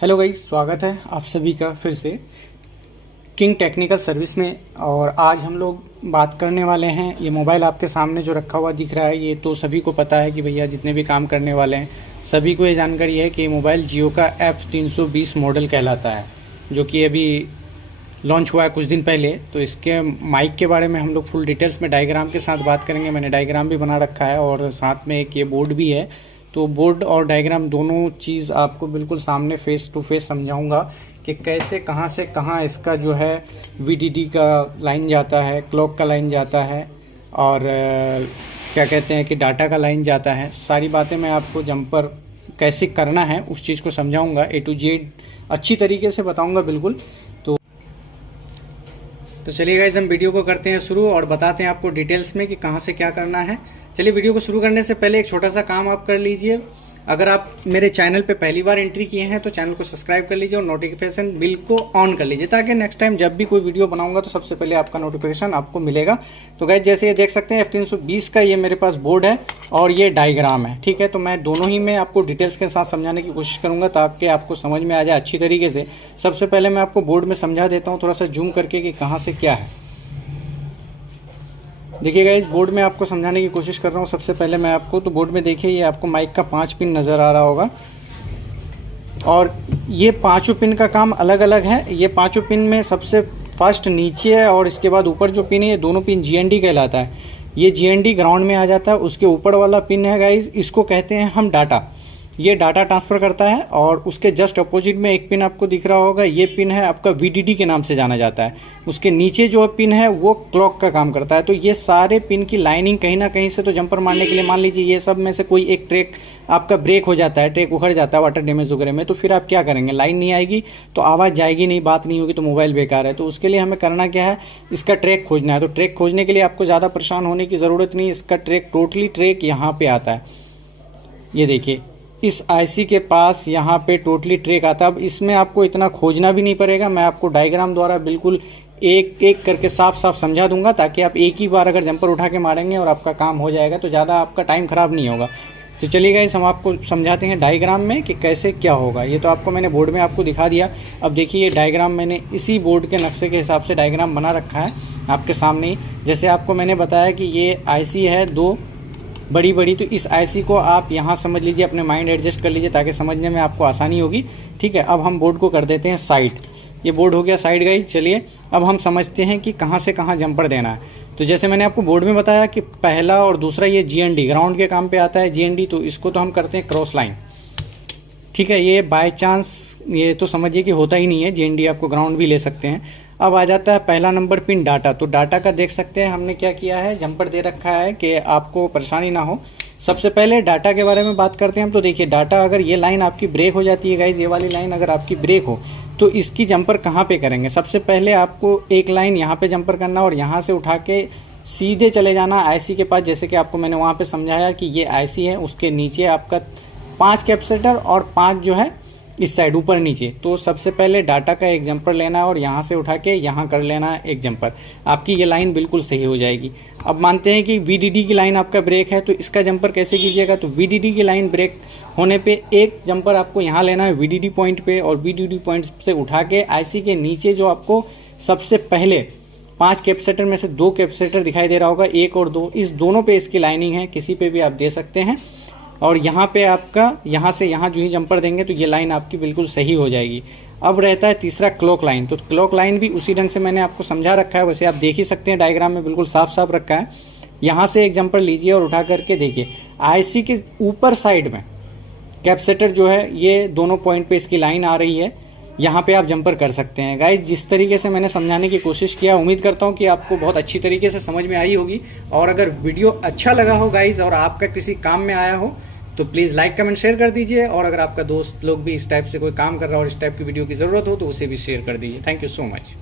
Hello guys, स्वागत है आप सभी का फिर से किंग टेक्निकल सर्विस में। और आज हम लोग बात करने वाले हैं, ये मोबाइल आपके सामने जो रखा हुआ दिख रहा है ये तो सभी को पता है कि भैया जितने भी काम करने वाले हैं सभी को ये जानकारी है कि ये मोबाइल जियो का F320 मॉडल कहलाता है, जो कि अभी लॉन्च हुआ है कुछ दिन पहले। तो इसके माइक के बारे में हम लोग फुल डिटेल्स में डायग्राम के साथ बात करेंगे। मैंने डायग्राम भी बना रखा है और साथ में एक ये बोर्ड भी है, तो बोर्ड और डायग्राम दोनों चीज़ आपको बिल्कुल सामने फेस टू फेस समझाऊंगा कि कैसे कहाँ से कहाँ इसका जो है VDD का लाइन जाता है, क्लॉक का लाइन जाता है और क्या कहते हैं कि डाटा का लाइन जाता है। सारी बातें मैं आपको जंपर कैसे करना है उस चीज़ को समझाऊंगा, A to Z अच्छी तरीके से बताऊंगा बिल्कुल। तो चलिए गाइस, हम वीडियो को करते हैं शुरू और बताते हैं आपको डिटेल्स में कि कहाँ से क्या करना है। चलिए, वीडियो को शुरू करने से पहले एक छोटा सा काम आप कर लीजिए। अगर आप मेरे चैनल पे पहली बार एंट्री किए हैं तो चैनल को सब्सक्राइब कर लीजिए और नोटिफिकेशन बिल को ऑन कर लीजिए, ताकि नेक्स्ट टाइम जब भी कोई वीडियो बनाऊंगा तो सबसे पहले आपका नोटिफिकेशन आपको मिलेगा। तो गाइस, जैसे ये देख सकते हैं F320 का ये मेरे पास बोर्ड है और ये डायग्राम है, ठीक है। तो मैं दोनों ही में आपको डिटेल्स के साथ समझाने की कोशिश करूँगा ताकि आपको समझ में आ जाए अच्छी तरीके से। सबसे पहले मैं आपको बोर्ड में समझा देता हूँ थोड़ा सा जूम करके कि कहाँ से क्या है। देखिएगा, इस बोर्ड में आपको समझाने की कोशिश कर रहा हूँ। सबसे पहले मैं आपको, तो बोर्ड में देखिए ये आपको माइक का 5 पिन नज़र आ रहा होगा और ये पांचों पिन का काम अलग अलग है। ये पांचों पिन में सबसे फर्स्ट नीचे है और इसके बाद ऊपर जो पिन है ये दोनों पिन GND कहलाता है। ये GND ग्राउंड में आ जाता है। उसके ऊपर वाला पिन है गाइज, इसको कहते हैं हम डाटा। ये डाटा ट्रांसफ़र करता है और उसके जस्ट अपोजिट में एक पिन आपको दिख रहा होगा, ये पिन है आपका VDD के नाम से जाना जाता है। उसके नीचे जो पिन है वो क्लॉक का काम करता है। तो ये सारे पिन की लाइनिंग कहीं ना कहीं से तो जंपर मारने के लिए, मान लीजिए ये सब में से कोई एक ट्रैक आपका ब्रेक हो जाता है, ट्रैक उखड़ जाता है वाटर डैमेज वगैरह में, तो फिर आप क्या करेंगे? लाइन नहीं आएगी तो आवाज़ जाएगी नहीं, बात नहीं होगी तो मोबाइल बेकार है। तो उसके लिए हमें करना क्या है, इसका ट्रैक खोजना है। तो ट्रैक खोजने के लिए आपको ज़्यादा परेशान होने की ज़रूरत नहीं। इसका ट्रैक टोटली ट्रैक यहाँ पर आता है। ये देखिए, इस IC के पास यहाँ पे टोटली ट्रैक आता है। अब इसमें आपको इतना खोजना भी नहीं पड़ेगा, मैं आपको डायग्राम द्वारा बिल्कुल एक एक करके साफ साफ समझा दूंगा, ताकि आप एक ही बार अगर जंपर उठा के मारेंगे और आपका काम हो जाएगा, तो ज़्यादा आपका टाइम ख़राब नहीं होगा। तो चलिए गाइस, हम आपको समझाते हैं डायग्राम में कि कैसे क्या होगा। ये तो आपको मैंने बोर्ड में आपको दिखा दिया। अब देखिए, ये डायग्राम मैंने इसी बोर्ड के नक्शे के हिसाब से डायग्राम बना रखा है आपके सामने ही। जैसे आपको मैंने बताया कि ये IC है 2 बड़ी बड़ी, तो इस IC को आप यहाँ समझ लीजिए, अपने माइंड एडजस्ट कर लीजिए ताकि समझने में आपको आसानी होगी, ठीक है। अब हम बोर्ड को कर देते हैं साइड। ये बोर्ड हो गया साइड गाइस। चलिए, अब हम समझते हैं कि कहाँ से कहाँ जंपर देना है। तो जैसे मैंने आपको बोर्ड में बताया कि पहला और दूसरा ये GND ग्राउंड के काम पे आता है GND, तो इसको तो हम करते हैं क्रॉस लाइन, ठीक है। ये बाय चांस ये तो समझिए कि होता ही नहीं है, GND आपको ग्राउंड भी ले सकते हैं। अब आ जाता है पहला नंबर पिन डाटा। तो डाटा का देख सकते हैं हमने क्या किया है, जंपर दे रखा है कि आपको परेशानी ना हो। सबसे पहले डाटा के बारे में बात करते हैं हम। तो देखिए, डाटा अगर ये लाइन आपकी ब्रेक हो जाती है गाइज, ये वाली लाइन अगर आपकी ब्रेक हो तो इसकी जंपर कहाँ पे करेंगे? सबसे पहले आपको एक लाइन यहाँ पे जंपर करना और यहाँ से उठा के सीधे चले जाना IC के पास। जैसे कि आपको मैंने वहाँ पे समझाया कि ये IC है, उसके नीचे आपका 5 कैपेसिटर और 5 जो है इस साइड ऊपर नीचे। तो सबसे पहले डाटा का एक जंपर लेना है और यहाँ से उठा के यहाँ कर लेना है एक जंपर, आपकी ये लाइन बिल्कुल सही हो जाएगी। अब मानते हैं कि VDD की लाइन आपका ब्रेक है, तो इसका जंपर कैसे कीजिएगा? तो VDD की लाइन ब्रेक होने पे एक जंपर आपको यहाँ लेना है VDD पॉइंट पे, और VDD पॉइंट से उठा के IC के नीचे जो आपको सबसे पहले 5 कैपेसिटर में से 2 कैपेसिटर दिखाई दे रहा होगा, 1 और 2, इस दोनों पे इसकी लाइनिंग है, किसी पे भी आप दे सकते हैं। और यहाँ पे आपका यहाँ से यहाँ जो ही जंपर देंगे तो ये लाइन आपकी बिल्कुल सही हो जाएगी। अब रहता है तीसरा क्लॉक लाइन। तो क्लॉक लाइन भी उसी ढंग से मैंने आपको समझा रखा है, वैसे आप देख ही सकते हैं डायग्राम में बिल्कुल साफ साफ रखा है। यहाँ से एक जंपर लीजिए और उठा करके देखिए, IC के ऊपर साइड में कैपेसिटर जो है ये दोनों पॉइंट पे इसकी लाइन आ रही है, यहाँ पे आप जंपर कर सकते हैं। गाइज, जिस तरीके से मैंने समझाने की कोशिश किया, उम्मीद करता हूँ कि आपको बहुत अच्छी तरीके से समझ में आई होगी। और अगर वीडियो अच्छा लगा हो गाइज और आपका किसी काम में आया हो तो प्लीज़ लाइक कमेंट शेयर कर दीजिए। और अगर आपका दोस्त लोग भी इस टाइप से कोई काम कर रहा हो और इस टाइप की वीडियो की ज़रूरत हो तो उसे भी शेयर कर दीजिए। Thank you so much.